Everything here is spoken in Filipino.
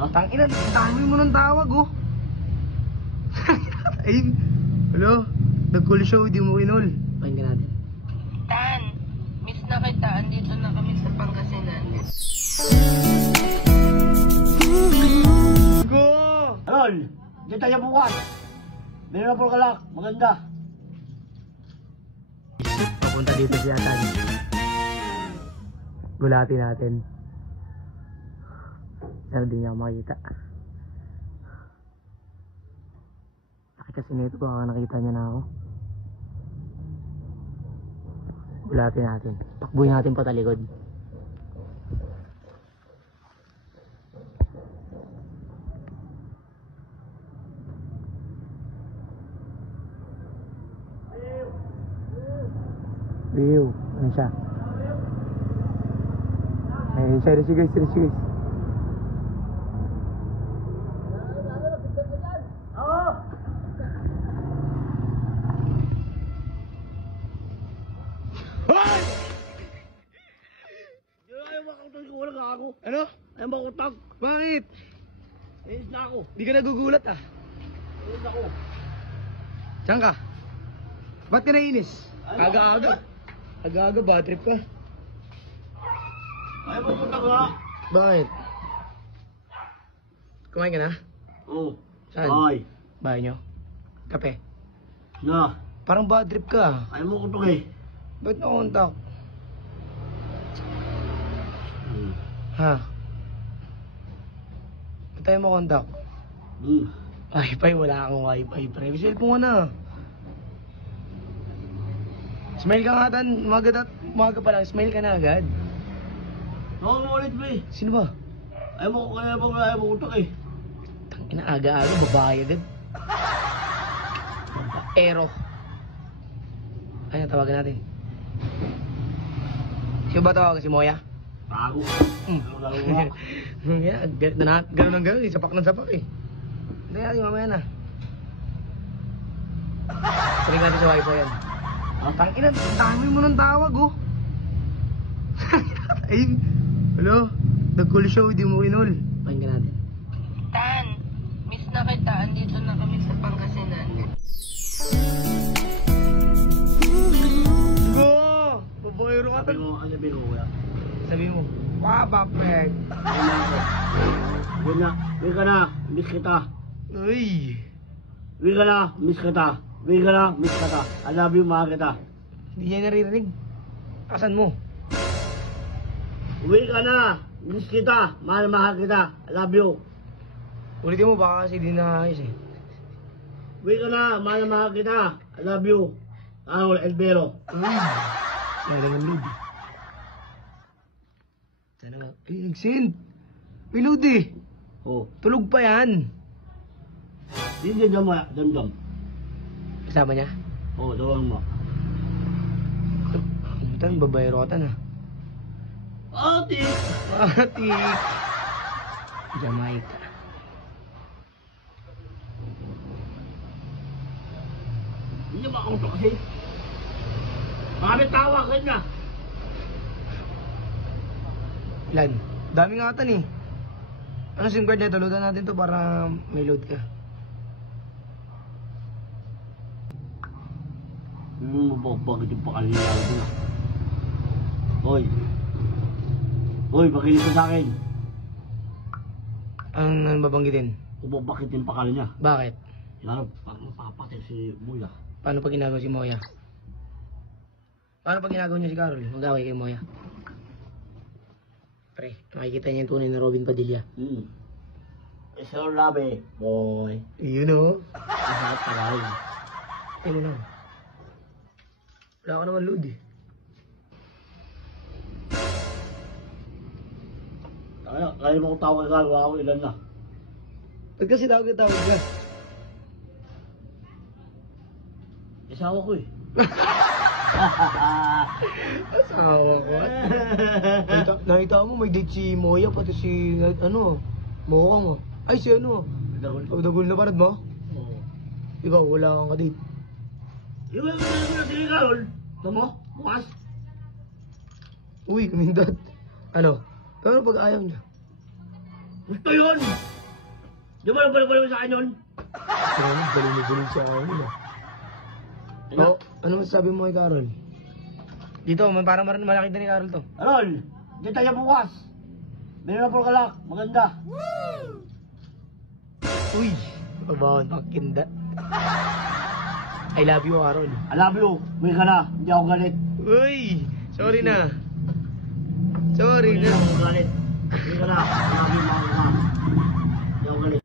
Ha? Tangina, dami mo ng tawag, oh. Ay, hello? Nag-call show, di mo kinol. Pakinggan natin. Tan, miss na kita. Andito na kami sa Pangasinan. Go! Ayun, di tayo bukas. Meron na po kalak, maganda. Papunta dito si Atan. Gulatin natin. Pero di niya ako makikita. Kasi nito baka nakita niya na ako. Gulatin natin. Takbuhin natin patalikod. View. Ano siya? Ayun siya. Sige guys. Ano? Ayaw makutak. Bakit? Inis na ako. Di ka nagugulat ah. Inis ako. Saan ka? Ba't ka nainis? Aga-aga. Aga-aga, bad trip ka. Ayaw makutak nga. Bakit? Kumain ka na? Oo. Saan? Ay. Bahay nyo? Kape? Na. Parang bad trip ka. Ayaw makutak eh. Ba't nakontak? Ha? Ba't tayo makontak? Wi-Fi, wala akong Wi-Fi. Pre, cellphone ka na. Smile ka nga tan. Umaga pa lang. Smile ka na agad. Ako mo ulit, pre. Sino ba? Ayaw makutak eh. Tangina, aga-aga. Babae agad. Babaero. Ayan, tawagan natin. Sino ba tawagan? Si Moya? Tago. Ganun ang ganun. Sapak ng sapak eh. Hindi natin mamaya na. Tuloy natin sa Wi-Fi yan. Tangina, dami mo ng tawag, oh. Ay, hello? Nag-call show, di mo kinol. Pakinggan natin. Tan, miss na kita. Andito na kami sa Pangasinan. Go! Babayro ka. Sabi mo, kuya. Sabi mo, wabapeg. Ayun na ako. Yun na. Uwi ka na. Miss kita. Uy. Uwi ka na. Miss kita. Uwi ka na. Miss kita. I love you, mahal kita. Hindi niya naririnig. Asan mo? Uwi ka na. Miss kita. Mahal kita. I love you. Ulitin mo baka kasi di naayos eh. Uwi ka na. Mahal kita. I love you. Ano, Elvero. Uy. Kaya lang ang load eh. Sana nga. Ay, nag-send. May load eh. Oh. Tulog pa yan. Hindi dyan mo. Dyan. Kasama niya? Oh, dawang mo. Tan, babayro ka tan ah. Ate! Ati. Jamaica. Hindi ba akong kasi? Marami tawa ka na. Ilan? Dami nga tan eh. Ano SIM card nito? Loadan natin to para may load ka. Mabagit yung pakalila ko na. Hoy! Hoy, pakinig ka sa akin. Anong babanggitin? Ubabakit yung pakal niya. Bakit? Lalo, mapapatay si Muya. Paano pag ginagawa si Moya? Paano pag ginagawa niya si Carol? Mag-away kay Moya. Pre, makikita niya yung tunay na Robin Padilla. It's your love, boy. You know? Masarap tagay. Ano na? Wala ka naman load eh. Kaya mo kong tawag ka, wala akong ilan na. Ba't kasi tawag ka? Isawa ko eh. Asawa ko. Nakita mo, may date si Moya, pati si, Moka mo. Ay, si Dagol na parad mo? Oo. Ikaw, wala kang ka-date. Yung na si Carol. Ito mo, bukas. Uy, kumindot. Ano? Pero pag ayaw niya. Gusto yun! Di ba nagpala sa akin yun? Ano, galing siya ako nila. Ano? Oh, ano masasabi mo kay Carol? Dito, parang malaki na ni Carol to. Carol, di tayo bukas. Meron na po kalak, maganda. Uy, mabawon, makinda. I love you, Carol. I love you, may ka na, hindi ako galit. Uy, sorry na. Sorry Hindi na. ako galit. May ka na, I love you, mga ka. Hindi ako galit.